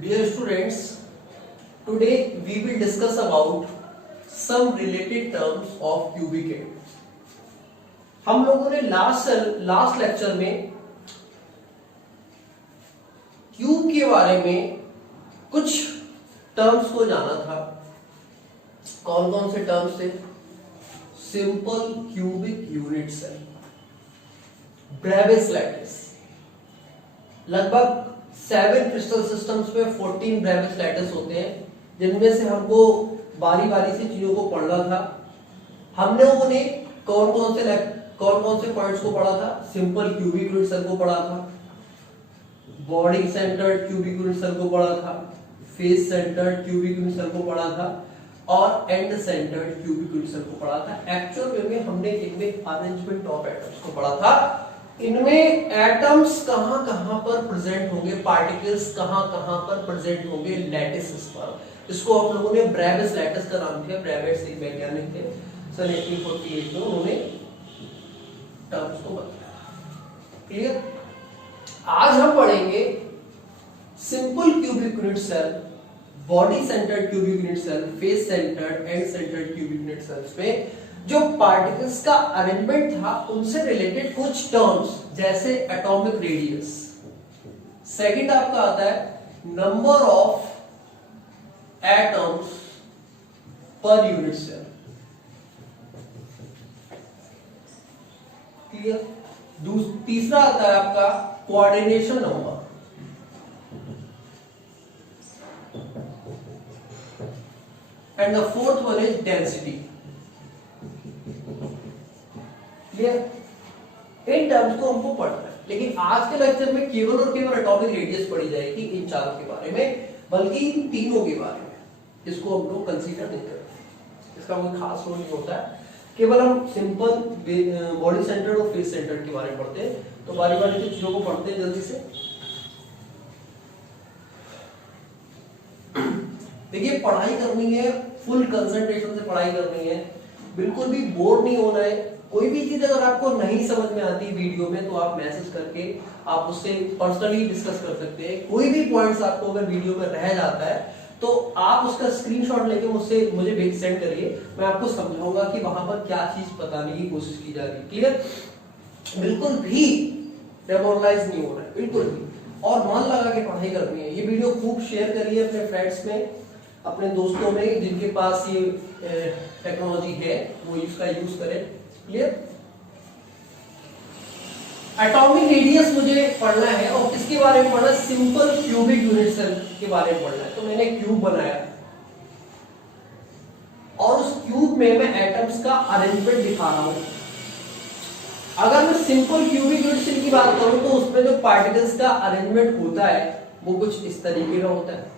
Dear students, today we will discuss about some related terms of cubic atoms. हम लोगों ने last lecture में cube के बारे में कुछ टर्म्स को जाना था। कौन कौन से टर्म्स थे? Simple cubic unit cell, Bravais lattice. लगभग 7 क्रिस्टल सिस्टम्स में 14 ब्रेविस लैटिस होते हैं, जिनमें से हमको बारी बारी से चीजों को पढ़ना था। हमने उन्हें कौन कौन से पॉइंट्स को पढ़ा था? सिंपल क्यूबिक यूनिट सेल को पढ़ा था, body centred cubic unit cell को पढ़ा था, face centred cubic unit cell को पढ़ा था और end centred cubic unit cell को पढ़ा था। एक्चुअल में हमने इनमें अरेंजमेंट ऑफ एटम्स को पढ़ा था। इनमें एटम्स कहां कहां पर प्रेजेंट होंगे, पार्टिकल्स कहां कहां पर प्रेजेंट होंगे, लैटिसेस पर। इसको हम लोगों ने ब्रेविस लैटिस का नाम दिया। ब्रेविस एक वैज्ञानिक थे, सन 1848 में उन्होंने टर्म्स को बताया। क्लियर? आज हम पढ़ेंगे simple cubic unit cell, body centred cubic unit cell, face centred, end centred cubic unit cells में जो पार्टिकल्स का अरेंजमेंट था उनसे रिलेटेड कुछ टर्म्स, जैसे एटॉमिक रेडियस। सेकंड आपका आता है नंबर ऑफ एटम्स पर यूनिट सेल। क्लियर? तीसरा आता है आपका coordination number. And the fourth one is density. इन टर्म्स को हमको पढ़ना है, लेकिन आज के लेक्चर में केवल और केवल एटॉमिक रेडियस पढ़ी जाएगी, इन चारों के बारे में, बल्कि इन तीनों के बारे में। इसको हम लोग कंसीडर नहीं करते, इसका कोई खास रोल नहीं होता है। केवल हम सिंपल बॉडी सेंटर्ड और फेस सेंटर्ड के बारे में पढ़ते हैं। तो बारी बारी से चीजों को पढ़ते हैं जल्दी से। देखिए, पढ़ाई करनी है, फुल कंसंट्रेशन से पढ़ाई करनी है, बिल्कुल भी बोर नहीं होना है। कोई भी चीज अगर आपको नहीं समझ में आती वीडियो में तो आप मैसेज करके आप उससे पर्सनली डिस्कस कर सकते हैं। कोई भी पॉइंट्स आपको अगर वीडियो में रह जाता है तो आप उसका स्क्रीनशॉट लेके मुझे सेंड करिए, मैं आपको समझाऊंगा कि वहां पर क्या चीज बताने की कोशिश की जा रही है। क्लियर? बिल्कुल भी डेमोरलाइज नहीं होना है, बिल्कुल भी, और मन लगा के पढ़ाई करनी है। ये वीडियो खूब शेयर करिए अपने फ्रेंड्स में, अपने दोस्तों में, जिनके पास ये टेक्नोलॉजी है वो इसका यूज करें। क्लियर? एटॉमिक रेडियस मुझे पढ़ना है, और किसके बारे में पढ़ना है? सिंपल क्यूबिक यूनिट सेल के बारे में पढ़ना है। तो मैंने क्यूब बनाया और उस क्यूब में मैं एटम्स का अरेंजमेंट दिखा रहा हूं। अगर मैं सिंपल क्यूबिक यूनिट सेल की बात करूं तो उसमें जो पार्टिकल्स का अरेंजमेंट होता है वो कुछ इस तरीके का होता है।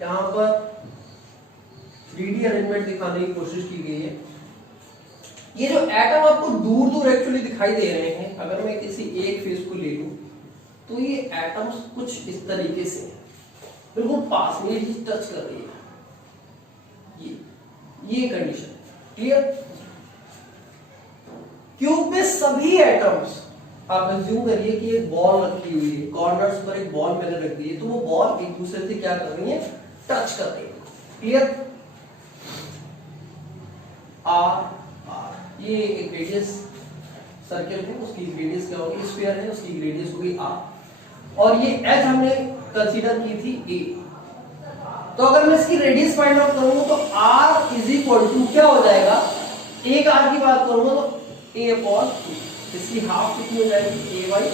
यहां पर 3D अरेंजमेंट दिखाने की कोशिश की गई है। ये जो एटम आपको दूर दूर एक्चुअली दिखाई दे रहे हैं, अगर मैं किसी एक फेस को ले लूं तो ये एटम्स कुछ इस तरीके से बिल्कुल पास में ही टच कर रही है। ये कंडीशन। क्लियर? क्यूब में सभी एटम्स, आप अज्यूम करिए कि एक बॉल रखी हुई है, कॉर्नर्स पर एक बॉल मैंने रख दी है, तो वो बॉल एक दूसरे से क्या कर रही है? टच कर रही है। क्लियर? ये एक रेडियस सर्कल है, उसकी रेडियस क्या होगी? स्फीयर है, उसकी रेडियस होगी r, और ये h हमने कंसीडर की थी a। तो अगर मैं इसकी रेडियस फाइंड आउट करूंगा तो r इज इक्वल टू क्या हो जाएगा? एक r की बात करूंगा तो a अपॉन, इसकी हाफ कितनी हो जाएगी? a by.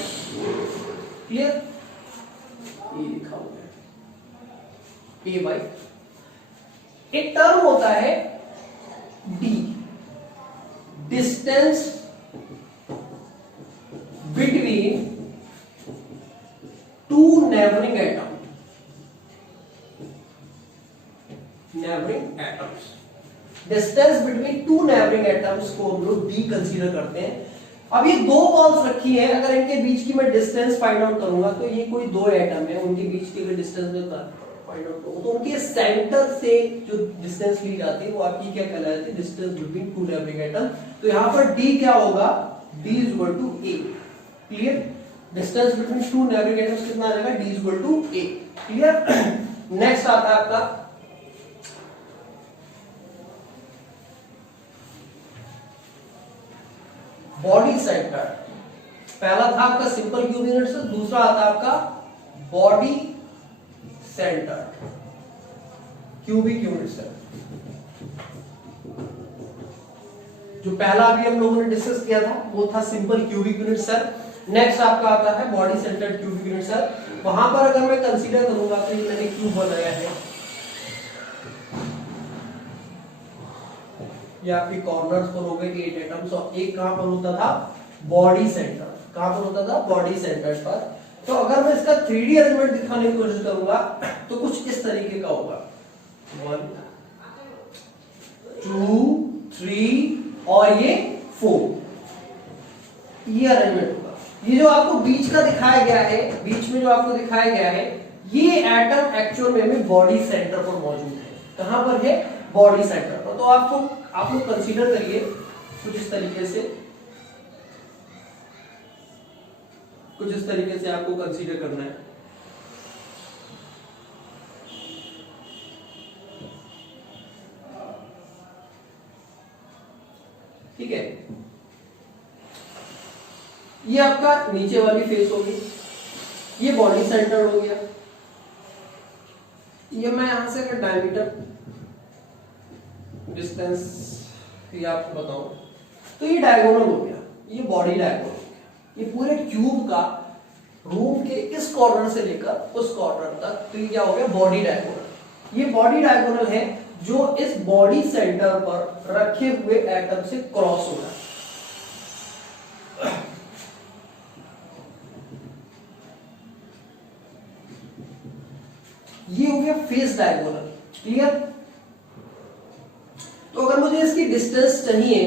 क्लियर? ये लिखा हुआ है a बाई। एक टर्म होता है d, distance between two neighbouring atom. Neighbouring atoms, distance between two neighbouring atoms को हम लोग डी कंसीडर करते हैं। अब ये दो बॉल्स रखी है, अगर इनके बीच की मैं डिस्टेंस फाइंड आउट करूंगा तो ये कोई दो एटम है, उनके बीच की डिस्टेंस में फाइंड आउट करूंगा तो उनके सेंटर से जो डिस्टेंस ली जाती है वो आपकी क्या कहलाती है? Distance between two neighbouring atom. तो यहां पर d क्या होगा? d is equal to a। Clear? Distance between two neighbouring atoms कितना आ जाएगा, d equal to a। Clear. Next आता है आपका बॉडी सेंटर। पहला था आपका सिंपल क्यूबिक यूनिट सेल, दूसरा आता है आपका body centre cubic unit cell. जो पहला अभी हम लोगों ने डिस्कस किया था वो था simple cubic unit cell. Next आपका आता है body centred cubic unit cell. वहां पर अगर मैं कंसीडर करूंगा तो ये मैंने क्यूब बनाया है, ये आपके कॉर्नर्स पर हो गए 8 एटम्स, और एक कहां पर होता था, बॉडी सेंटर। कहां पर होता था, बॉडी सेंटर पर। तो अगर मैं इसका 3D अरेंजमेंट दिखाने की कोशिश करूंगा तो कुछ इस तरीके का होगा, 1 2 3 और ये 4, ये अरेंजमेंट होगा। ये जो आपको बीच का दिखाया गया है, बीच में जो आपको दिखाया गया है, ये एटम एक्चुअल में बॉडी सेंटर पर मौजूद है। कहां पर है, बॉडी सेंटर पर। तो आप लोग कंसीडर करिए कुछ इस तरीके से, कुछ इस तरीके से आपको कंसीडर करना है। ठीक है, ये आपका नीचे वाली फेस होगी, ये बॉडी सेंटर हो गया। ये मैं यहां से अगर डायमीटर डिस्टेंस ये आपको बताऊं तो ये डायगोनल हो गया, ये बॉडी डायगोनल हो गया। ये पूरे क्यूब का रूम के इस कॉर्नर से लेकर उस कॉर्नर तक, तो ये क्या हो गया, बॉडी डायगोनल। ये बॉडी डायगोनल है जो इस बॉडी सेंटर पर रखे हुए एटम से क्रॉस हो रहा है। ये हो गया फेस डायगोनल। क्लियर। तो अगर मुझे इसकी डिस्टेंस चाहिए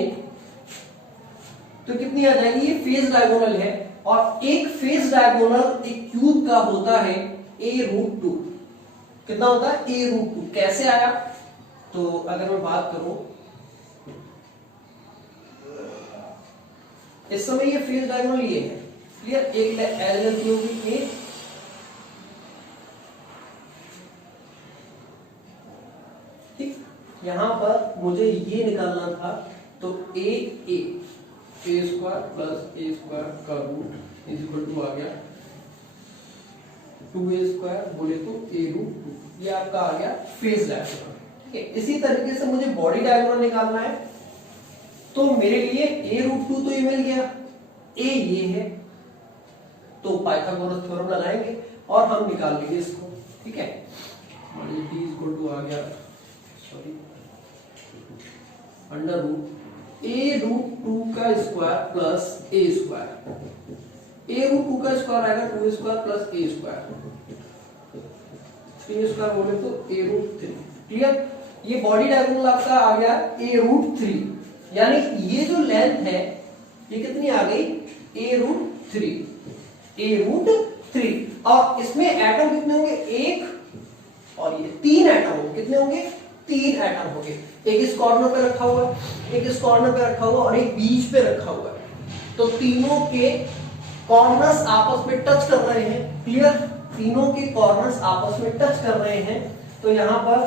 तो कितनी आ जाएगी, ये फेस डायगोनल है, और एक फेस डायगोनल एक क्यूब का होता है a√2। कितना होता है, a√2। कैसे आया, तो अगर मैं बात करूं इस समय ये फेस डायगोनल ये है। क्लियर। एक एल लेंथ होगी a, ठीक। यहां पर मुझे ये निकालना था, तो a square plus a square का रूट इज इक्वल टू आ गया 2a स्क्वायर बोले तो a√2। ये आपका आ गया फेस डायगोनल। ठीक है। इसी तरीके से मुझे बॉडी डायगोनल निकालना है, तो मेरे लिए a√2 तो ये मिल गया, a ये है, तो पाइथागोरस थ्योरम लगाएंगे और हम निकाल लेंगे इसको। ठीक है। d इक्वल टू आ गया, सॉरी, अंडर रूट a√2 का square plus a square. a√2 का स्क्वायर आएगा 2 square plus a square, 3 square बोले तो a√3। क्लियर। ये बॉडी डायगोनल आपका आ गया a√3, यानी ये जो लेंथ है ये कितनी आ गई, a√3। और इसमें एटम कितने होंगे, एक और ये 3 एटम होंगे। कितने होंगे, 3 एटम होंगे। एक इस कॉर्नर पे रखा हुआ है, एक इस कॉर्नर पे रखा हुआ और एक बीच पे रखा हुआ है। तो तीनों के कॉर्नर्स आपस में टच कर रहे हैं। क्लियर। तीनों के कॉर्नर्स आपस में टच कर रहे हैं। तो यहां पर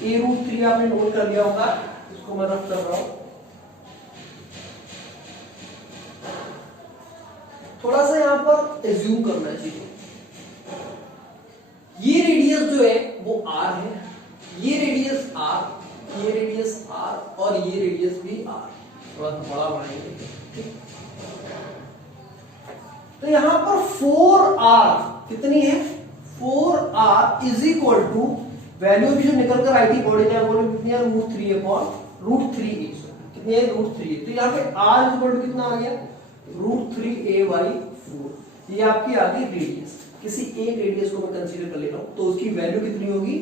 a√3 आपने नोट कर लिया होगा, इसको मैं रफ कर रहा हूं। थोड़ा सा यहां पर एज्यूम करना चाहिए, ये रेडियस जो है वो r है, ये रेडियस r, ये रेडियस r और ये रेडियस भी r। थोड़ा सा बड़ा बनाएंगे। तो यहां पर 4r कितनी है, 4r is equal to value भी जो निकल कर आई थी बॉडी डायगोनल कितनी है, √3 कितनी है, √3। तो यहां पे r इज इक्वल टू कितना आ गया, √3a/4। ये आपकी आ गई रेडियस। किसी एक रेडियस को मैं कंसीडर कर ले रहा हूं, तो उसकी वैल्यू कितनी होगी,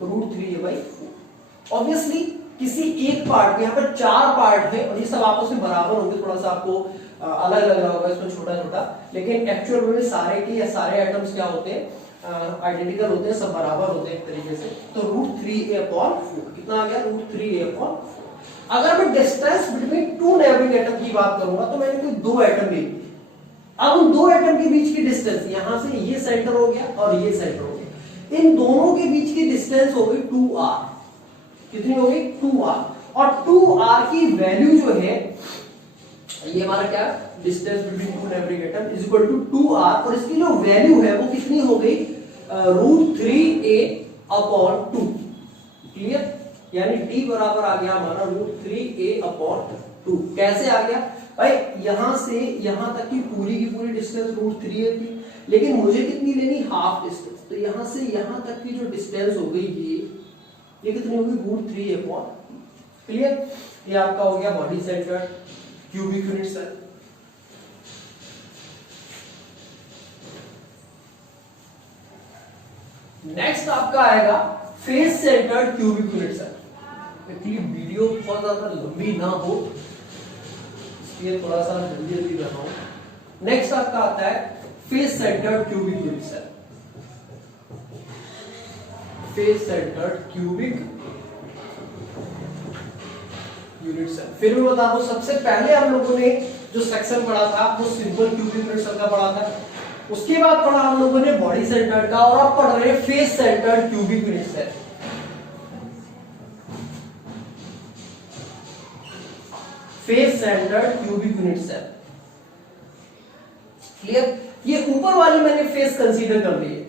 √3a/4। ऑब्वियसली किसी एक पार्ट में, यहां पर 4 पार्ट है और ये सब आपस में बराबर होंगे। थोड़ा सा आपको अलग लग रहा होगा इसमें छोटा छोटा, लेकिन एक्चुअल में सारे के सारे एटम्स क्या होते हैं, आइडेंटिकल होते हैं, सब बराबर होते हैं एक तरीके से। तो √3a/4 कितना आ गया, √3a/4। अगर मैं डिस्टेंस बिटवीन 2 नेबरिंग एटम की बात करूंगा तो मैंने कोई 2 एटम ले लिए। अब उन दो एटम के बीच की डिस्टेंस, यहां से ये सेंटर हो गया और ये सेंटर हो गया, इन दोनों के बीच की डिस्टेंस हो गई 2r। कितनी हो गई? 2r। और 2r की वैल्यू जो है, ये हमारा क्या, distance between two neighbouring atom is equal to 2r, और इसकी जो वैल्यू है वो कितनी हो गई? √3a/2। क्लियर? यानी d बराबर आ गया हमारा √3a/2। कैसे आ गया भाई? यहां से यहां तक की पूरी डिस्टेंस √3a थी, लेकिन मुझे कितनी लेनी? Half distance. तो यहां से यहां तक की जो डिस्टेंस हो गई ये कितनी होगी? √3a/2। क्लियर? ये आपका हो गया body centred cubic unit cell. Next आपका आएगा face centred cubic unit cell. Actually video बहुत ज्यादा लंबी ना हो इसलिए थोड़ा सा जल्दी कर रहा हूं। नेक्स्ट आपका आता है face centred cubic unit cell. Face centred cubic unit cell. फिर मैं बता दूं, सबसे पहले हम लोगों ने जो सेक्शन पढ़ा था वो सिंपल क्यूबिक यूनिट सेल का पढ़ा था, उसके बाद पढ़ा हम लोगों ने बॉडी सेंटर्ड का, और अब पढ़ रहे हैं face centred cubic unit cell. Face centred cubic unit cell. Clear? ये ऊपर वाली मैंने फेस कंसीडर कर ली है,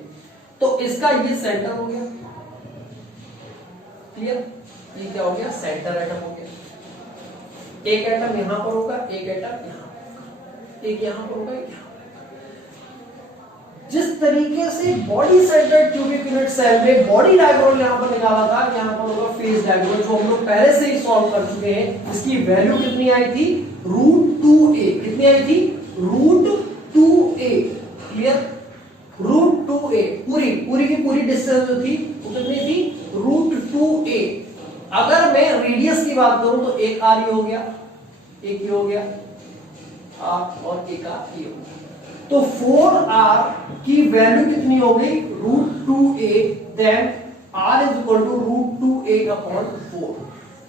तो इसका ये सेंटर हो गया। क्लियर? ये क्या हो गया? सेंटर एटम हो गया। एक एटम यहां पर होगा, एक एटम यहां, एक यहां पर होगा, एक यहां। जिस तरीके से body centred cubic unit cell में बॉडी डायग्राम यहां पर निकाला था, यहां पर होगा फेस डायग्राम, जो हम लोग पहले से ही सॉल्व कर चुके हैं। इसकी वैल्यू कितनी आई थी? √2a। कितनी आई थी? √2a। क्लियर? √2a। पूरी की पूरी डिस्टेंस जो थी वो कितनी थी? √2a। अगर मैं रेडियस की बात करूं तो एक r ये हो गया, एक ये हो गया r, और एक r ये हो गया। तो 4r की वैल्यू कितनी हो गई? √2a। Then r is equal to √2a/4।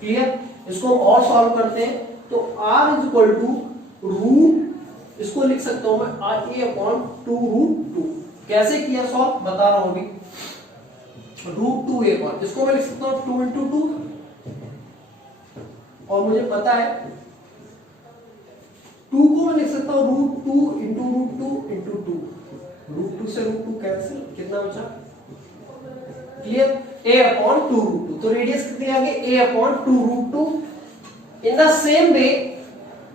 Clear? इसको हम और सॉल्व करते हैं, तो r इज इक्वल टू इसको लिख सकता हूं मैं a/2√2। कैसे किया सॉल्व बता रहा हूं अभी। √2a, इसको मैं लिख सकता हूं 2 × 2, और मुझे पता है 2 को मैं लिख सकता हूं √2 × √2 × 2। √2 से √2 कैंसिल, कितना बचा? क्लियर? a/2√2। तो रेडियस कितनी आ गई? a/2√2। In the same way,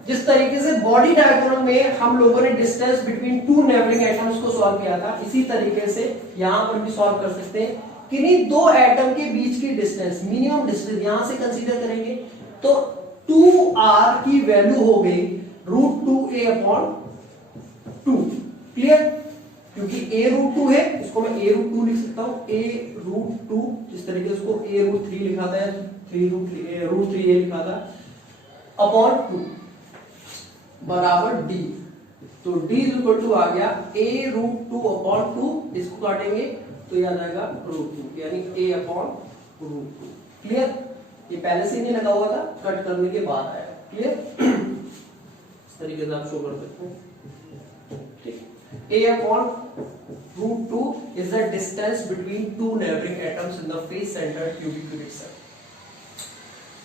जिस तरीके से बॉडी डायग्राम में हम लोगों ने distance between two neighbouring atoms को सॉल्व किया था, इसी तरीके से यहां पर भी सॉल्व कर सकते हैं। किन्हीं दो एटम के बीच की डिस्टेंस, मिनिमम डिस्टेंस यहां से कंसीडर करेंगे, तो 2r की वैल्यू हो गई √2a/2। क्लियर? क्योंकि a√2 है, इसको मैं a√2 लिख सकता हूं। a√2, जिस तरीके से उसको a√3 लिखा था, 3√3a लिखा था, /2 बराबर d। तो d इज इक्वल टू आ गया a√2/2। इसको काटेंगे तो ये आ जाएगा √2, यानी a/√2। क्लियर? ये पहले से ही नहीं लगा हुआ था, कट करने के बाद आया। क्लियर? इस तरीके से आप शो कर सकते हैं। ठीक, a/√2 is the distance between two neighboring atoms in the face centered cubic unit cell.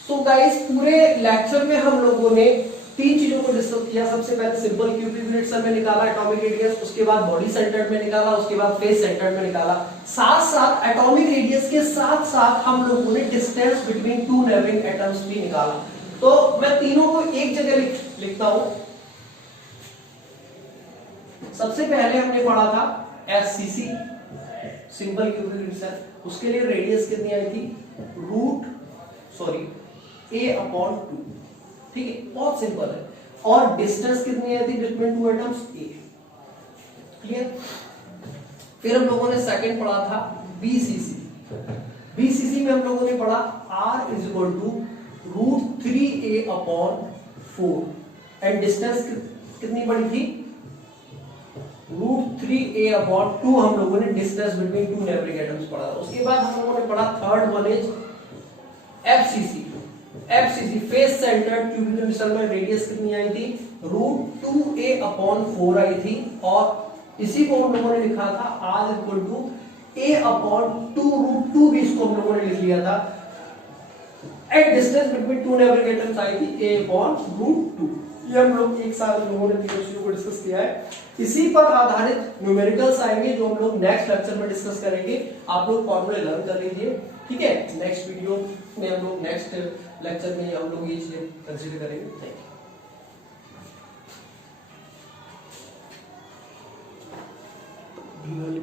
So guys, पूरे लेक्चर में हम लोगों ने तीन चीजों को डिस्कस किया। सबसे पहले सिंपल क्यूबिक यूनिट सेल में निकाला एटॉमिक रेडियस, उसके बाद बॉडी सेंटर्ड में निकाला, उसके बाद फेस सेंटर्ड में निकाला। साथ साथ एटॉमिक रेडियस के साथ साथ हम लोगों ने distance between two neighbouring atoms भी निकाला। तो मैं तीनों को एक जगह लिखता हूं। सबसे पहले हमने पढ़ा था SCC, simple cubic unit cell. उसके लिए रेडियस कितनी आई थी? a/2। ठीक है, बहुत सिंपल है। और डिस्टेंस कितनी आई थी between two atoms? a। Clear? फिर हम लोगों ने सेकंड पढ़ा था बीसीसी। बीसीसी में हम लोगों ने पढ़ा r is equal to √3a/4। And distance कितनी पड़ी थी? √3a/2 हम लोगों ने distance between two neighbouring atoms पढ़ा। उसके बाद हम लोगों ने पढ़ा third one is FCC. FCC face centred cubical मिसल में रेडियस कितनी आई थी, √2a/4 आई थी, और इसी को हम लोगों ने लिखा था r a/2√2 भी इसको हम लोगों ने लिख लिया था। At distance between two navigators आई थी a/√2। ये हम लोग एक साल लोगों ने को डिस्कस किया है। इसी पर आधारित न्यूमेरिकल्स आएंगे जो हम लोग नेक्स्ट लेक्चर में डिस्कस करेंगे। आप लोग फॉर्मूले लर्न कर लीजिए, ठीक है। नेक्स्ट वीडियो में हम लोग नेक्स्ट लेक्चर में हम लोग ये चीजें कंसीडर करेंगे। Thank you.